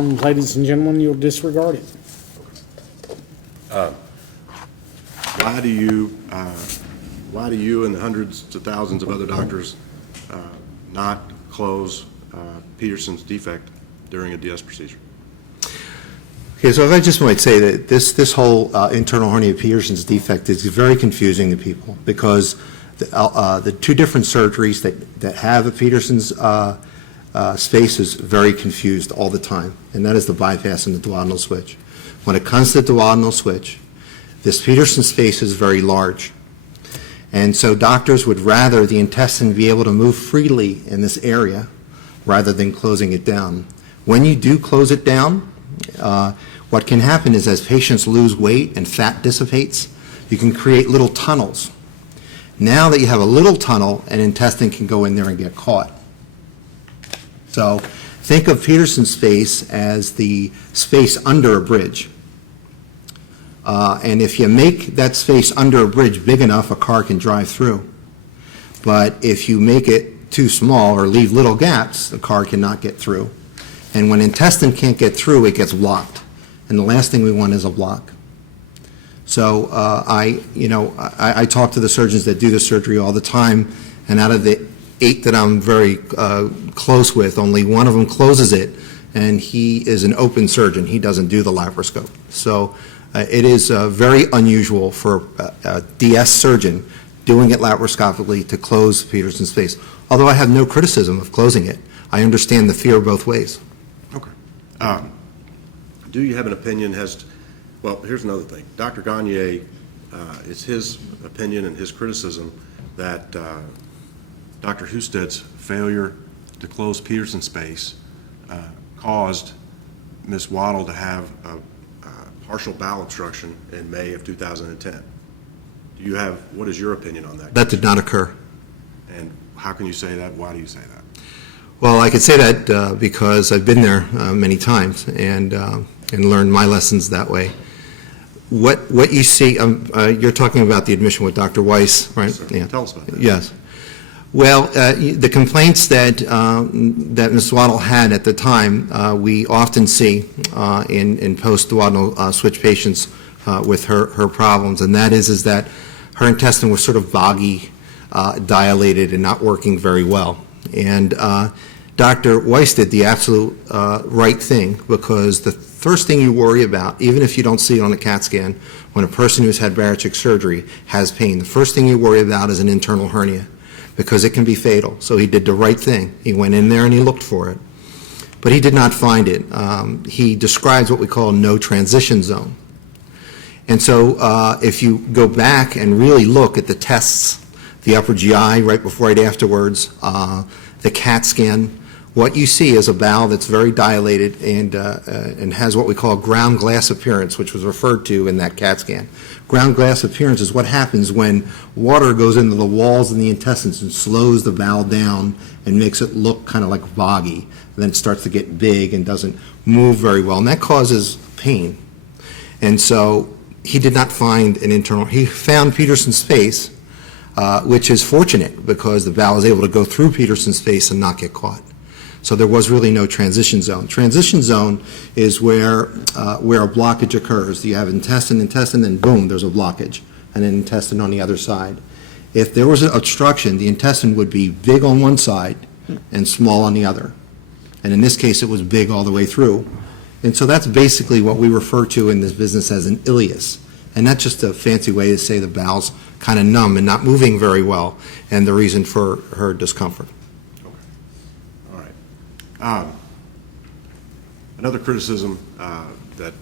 on, ladies and gentlemen, you'll disregard it. Why do you and the hundreds to thousands of other doctors not close Peterson's defect during a DS procedure? Okay, so if I just might say that this whole internal hernia Peterson's defect is very confusing to people because the two different surgeries that have a Peterson's space is very confused all the time, and that is the bypass and the duodenal switch. When it comes to the duodenal switch, this Peterson space is very large, and so doctors would rather the intestine be able to move freely in this area rather than closing it down. When you do close it down, what can happen is as patients lose weight and fat dissipates, you can create little tunnels. Now that you have a little tunnel, an intestine can go in there and get caught. So think of Peterson's space as the space under a bridge. And if you make that space under a bridge big enough, a car can drive through. But if you make it too small or leave little gaps, a car cannot get through. And when intestine can't get through, it gets blocked. And the last thing we want is a block. So I talk to the surgeons that do the surgery all the time, and out of the 8 that I'm very close with, only one of them closes it, and he is an open surgeon. He doesn't do the laparoscope. So it is very unusual for a DS surgeon doing it laparoscopically to close Peterson's space. Although I have no criticism of closing it. I understand the fear both ways. Okay. Do you have an opinion well, here's another thing. Dr. Gagne, it's his opinion and his criticism that Dr. Husted's failure to close Peterson's space caused Ms. Waddle to have a partial bowel obstruction in May of 2010. What is your opinion on that? That did not occur. And how can you say that? Why do you say that? Well, I could say that because I've been there many times and learned my lessons that way. What you see, you're talking about the admission with Dr. Weiss, right? Yes, yeah. Tell us about that. Yes. Well, the complaints that Ms. Waddle had at the time, we often see in post-duodenal switch patients with her problems, and that is that her intestine was sort of boggy, dilated, and not working very well. And Dr. Weiss did the absolute right thing, because the first thing you worry about, even if you don't see it on a CAT scan, when a person who's had bariatric surgery has pain, the first thing you worry about is an internal hernia, because it can be fatal. So he did the right thing. He went in there and he looked for it. But he did not find it. He describes what we call no transition zone. And so if you go back and really look at the tests, the upper GI right before, right afterwards, the CAT scan, what you see is a bowel that's very dilated and has what we call ground glass appearance, which was referred to in that CAT scan. Ground glass appearance is what happens when water goes into the walls and the intestines and slows the bowel down and makes it look kind of like boggy. And then it starts to get big and doesn't move very well, and that causes pain. And so he did not find an internal, he found Peterson's space, which is fortunate because the bowel is able to go through Peterson's space and not get caught. So there was really no transition zone. Transition zone is where a blockage occurs. You have intestine, then boom, there's a blockage, and an intestine on the other side. If there was an obstruction, the intestine would be big on one side and small on the other. And in this case, it was big all the way through. And so that's basically what we refer to in this business as an ileus. And that's just a fancy way to say the bowel's kind of numb and not moving very well, and the reason for her discomfort. Another criticism that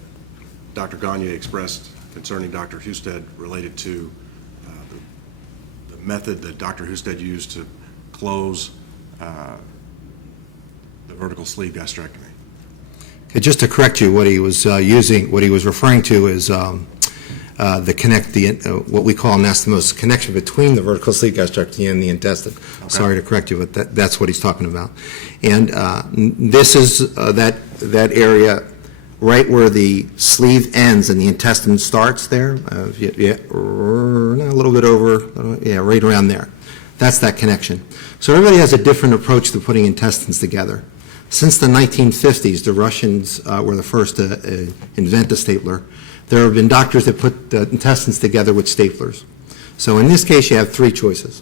Dr. Gagne expressed concerning Dr. Husted related to the method that Dr. Husted used to close the vertical sleeve gastrectomy. Okay, just to correct you, what he was referring to is what we call anastomose, connection between the vertical sleeve gastrectomy and the intestine. Okay. Sorry to correct you, but that's what he's talking about. And this is that area right where the sleeve ends and the intestine starts there. A little bit over, right around there. That's that connection. So everybody has a different approach to putting intestines together. Since the 1950s, the Russians were the first to invent the stapler. There have been doctors that put the intestines together with staplers. So in this case, you have three choices.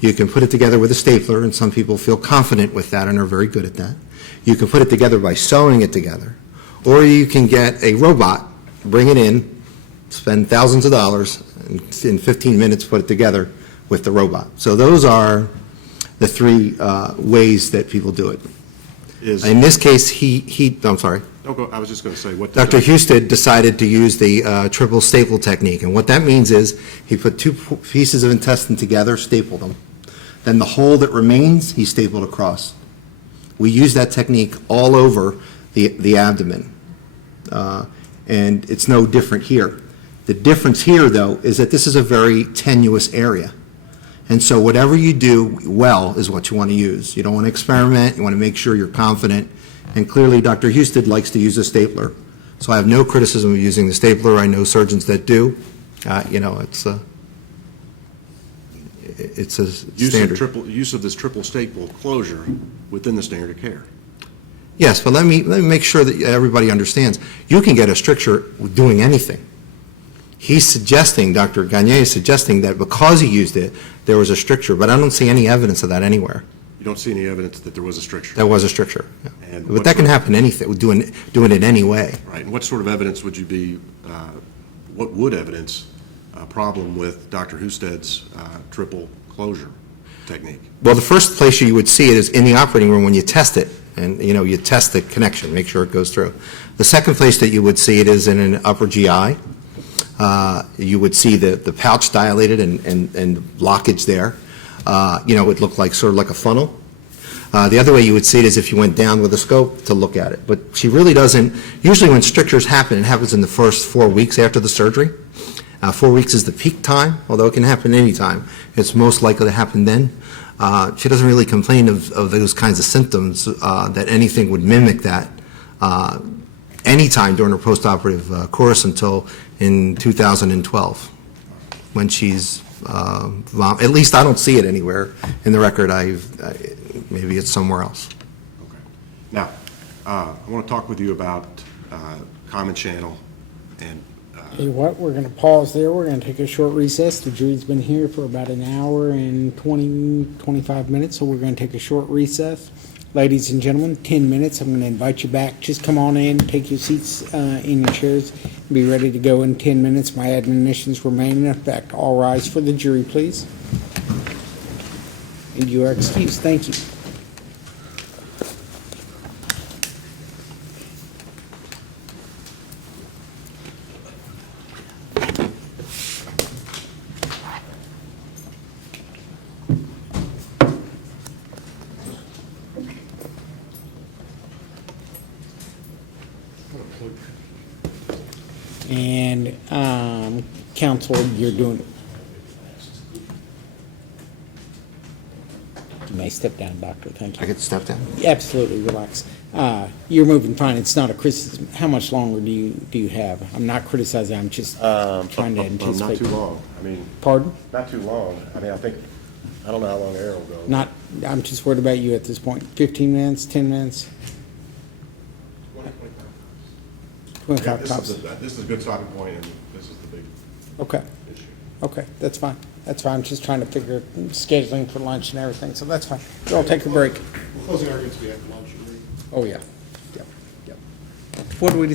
You can put it together with a stapler, and some people feel confident with that and are very good at that. You can put it together by sewing it together, or you can get a robot, bring it in, spend thousands of dollars, and in 15 minutes put it together with the robot. So those are the three ways that people do it. In this case, I'm sorry. Don't go, I was just going to say, what... Dr. Husted decided to use the triple staple technique, and what that means is he put two pieces of intestine together, stapled them. Then the hole that remains, he stapled across. We use that technique all over the abdomen, and it's no different here. The difference here, though, is that this is a very tenuous area. And so whatever you do well is what you want to use. You don't want to experiment. You want to make sure you're confident. And clearly, Dr. Husted likes to use a stapler. So I have no criticism of using the stapler. I know surgeons that do. It's a standard. Use of this triple staple closure within the standard of care. Yes, but let me make sure that everybody understands. You can get a stricture doing anything. He's suggesting, Dr. Gagne is suggesting that because he used it, there was a stricture, but I don't see any evidence of that anywhere. You don't see any evidence that there was a stricture? There was a stricture. Yeah. And but that can happen anything, doing it any way. Right, and what sort of evidence would you be, what would evidence a problem with Dr. Husted's triple closure technique? Well, the first place you would see it is in the operating room when you test it, and you test the connection, make sure it goes through. The second place that you would see it is in an upper GI. You would see the pouch dilated and blockage there. It would look like sort of like a funnel. The other way you would see it is if you went down with a scope to look at it. But she really doesn't. Usually when strictures happen, it happens in the first 4 weeks after the surgery. 4 weeks is the peak time, although it can happen any time. It's most likely to happen then. She doesn't really complain of those kinds of symptoms, that anything would mimic that anytime during her postoperative course until in 2012, when she's, at least I don't see it anywhere in the record. Maybe it's somewhere else. Okay. Now, I want to talk with you about common channel and Hey, what, we're going to pause there. We're going to take a short recess. The jury's been here for about an hour and 25 minutes, so we're going to take a short recess. Ladies and gentlemen, 10 minutes. I'm going to invite you back. Just come on in, take your seats in your chairs, and be ready to go in 10 minutes. My admonitions remain in effect. All rise for the jury, please. And you are excused. Thank you. And counsel, you're doing. You may step down, doctor. Thank you. I could step down. Absolutely, relax. You're moving fine. It's not a criticism. How much longer do you have? I'm not criticizing. I'm just trying to anticipate. Not too long. I mean, Pardon? not too long. I mean, I don't know how long the air will go. Not. I'm just worried about you at this point. 15 minutes, 10 minutes. 25 tops. This is a good stopping point, and this is the big Okay. issue. Okay, that's fine. That's fine. I'm just trying to figure scheduling for lunch and everything, so that's fine. We'll take a break. Closing arguments, we have lunch. Oh, yeah. Yep. What do we decide?